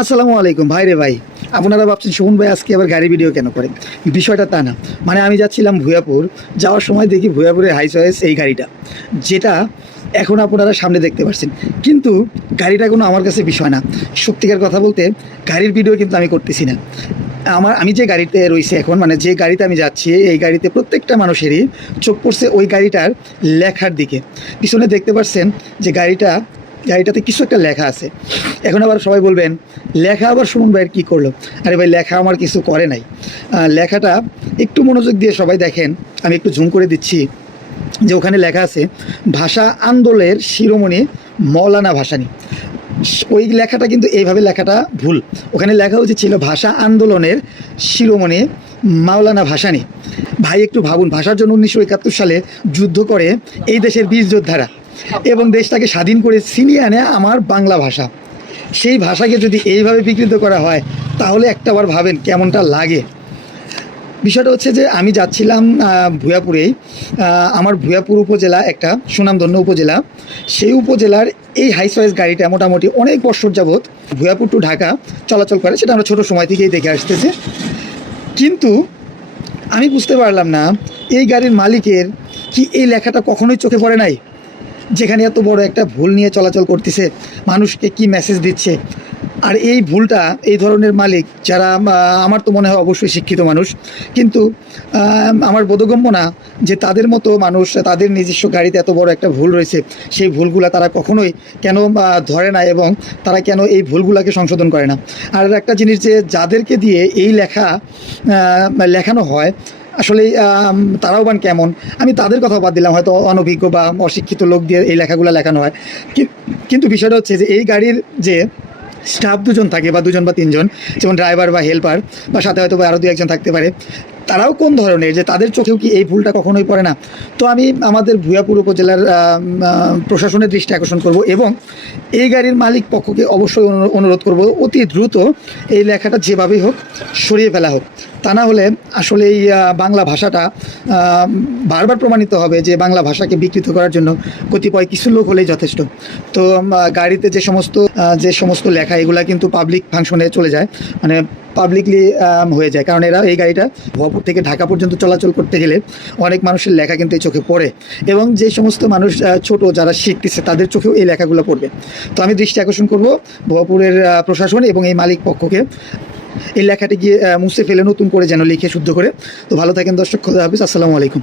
আসসালামু আলাইকুম। ভাই রে ভাই, আপনারা ভাবছেন সুমন ভাই আজকে আবার গাড়ি ভিডিও কেন করেন বিষয়টা তা না। মানে আমি যাচ্ছিলাম ভুয়াপুর, যাওয়ার সময় দেখি ভুয়াপুরের হাই চয়েস এই গাড়িটা, যেটা এখন আপনারা সামনে দেখতে পাচ্ছেন কিন্তু গাড়িটা কোনো আমার কাছে বিষয় না। সত্যিকার কথা বলতে গাড়ির ভিডিও কিন্তু আমি করতেছি না। আমার, আমি যে গাড়িতে রয়েছে এখন মানে যে গাড়িতে আমি যাচ্ছি, এই গাড়িতে প্রত্যেকটা মানুষেরই চোখ পড়ছে ওই গাড়িটার লেখার দিকে। পিছনে দেখতে পাচ্ছেন যে গাড়িটা গাড়িটাতে কিছু একটা লেখা আছে। এখন আবার সবাই বলবেন, লেখা আবার সুমন ভাইয়ের কী করল? আরে ভাই, লেখা আমার কিছু করে নাই। লেখাটা একটু মনোযোগ দিয়ে সবাই দেখেন, আমি একটু ঝুম করে দিচ্ছি। যে ওখানে লেখা আছে, ভাষা আন্দোলনের শিরোমণি মৌলানা ভাসানী। ওই লেখাটা কিন্তু এইভাবে লেখাটা ভুল। ওখানে লেখা উচিত ছিল, ভাষা আন্দোলনের শিরোমণি মাওলানা ভাসানী। ভাই, একটু ভাবুন, ভাষার জন্য উনিশশো একাত্তর সালে যুদ্ধ করে এই দেশের বীর যোদ্ধারা এবং দেশটাকে স্বাধীন করে ছিনিয়ে আনে আমার বাংলা ভাষা। সেই ভাষাকে যদি এইভাবে বিকৃত করা হয়, তাহলে একটাবার ভাবেন কেমনটা লাগে। বিষয়টা হচ্ছে যে, আমি যাচ্ছিলাম ভুয়াপুরেই। আমার ভূয়াপুর উপজেলা একটা, সুনামধন্য উপজেলা। সেই উপজেলার এই হাই সয়েজ গাড়িটা মোটামুটি অনেক বছর যাবৎ ভূয়াপুর টু ঢাকা চলাচল করে। সেটা আমরা ছোটো সময় থেকেই দেখে আসতেছি। কিন্তু আমি বুঝতে পারলাম না, এই গাড়ির মালিকের কি এই লেখাটা কখনোই চোখে পড়ে নাই? যেখানে এত বড় একটা ভুল নিয়ে চলাচল করতেছে, মানুষকে কি মেসেজ দিচ্ছে? আর এই ভুলটা, এই ধরনের মালিক যারা আমার তো মনে হয় অবশ্যই শিক্ষিত মানুষ, কিন্তু আমার বোধগম্য না যে তাদের মতো মানুষ, তাদের নিজস্ব গাড়িতে এত বড় একটা ভুল রয়েছে, সেই ভুলগুলা তারা কখনোই কেন ধরে না এবং তারা কেন এই ভুলগুলাকে সংশোধন করে না? আর একটা জিনিস যে, যাদেরকে দিয়ে এই লেখা লেখানো হয় আসলে তারাও কেমন? আমি তাদের কথা বাদ দিলাম, হয়তো অনভিজ্ঞ বা অশিক্ষিত লোক দিয়ে এই লেখাগুলো লেখানো হয়। কিন্তু বিষয়টা হচ্ছে যে, এই গাড়ির যে স্টাফ দুজন থাকে বা দুজন বা তিনজন, যেমন ড্রাইভার বা হেল্পার, বা সাথে হয়তো বা আরও দু একজন থাকতে পারে, তারাও কোন ধরনের? যে তাদের চোখেও কি এই ভুলটা কখনোই পড়ে না? তো আমি আমাদের ভুয়াপুর উপজেলার প্রশাসনের দৃষ্টি আকর্ষণ করব এবং এই গাড়ির মালিক পক্ষকে অবশ্যই অনু- অনুরোধ করব, অতি দ্রুত এই লেখাটা যেভাবেই হোক সরিয়ে ফেলা হোক। তা না হলে আসলে এই বাংলা ভাষাটা বারবার প্রমাণিত হবে যে বাংলা ভাষাকে বিকৃত করার জন্য কতিপয় কিছু লোক হলেই যথেষ্ট। তো গাড়িতে যে সমস্ত যে সমস্ত লেখা এগুলা কিন্তু পাবলিক ফাংশনে চলে যায়। মানে পাবলিকলি হয়ে যায়। কারণ এরা এই গাড়িটা ভরপুর থেকে ঢাকা পর্যন্ত চলাচল করতে গেলে অনেক মানুষের লেখা কিন্তু এই চোখে পড়ে। এবং যে সমস্ত মানুষ ছোট যারা শিখতেছে তাদের চোখেও এই লেখাগুলো পড়বে। তো আমি দৃষ্টি আকর্ষণ করব ভরপুরের আহ, প্রশাসন এবং এই মালিক পক্ষকে। এই লেখাটি গিয়ে মুছে ফেলে নতুন করে যেন লিখে শুদ্ধ করে। তো ভালো থাকেন দর্শক, খোদা হাফিজ, আসসালামু আলাইকুম।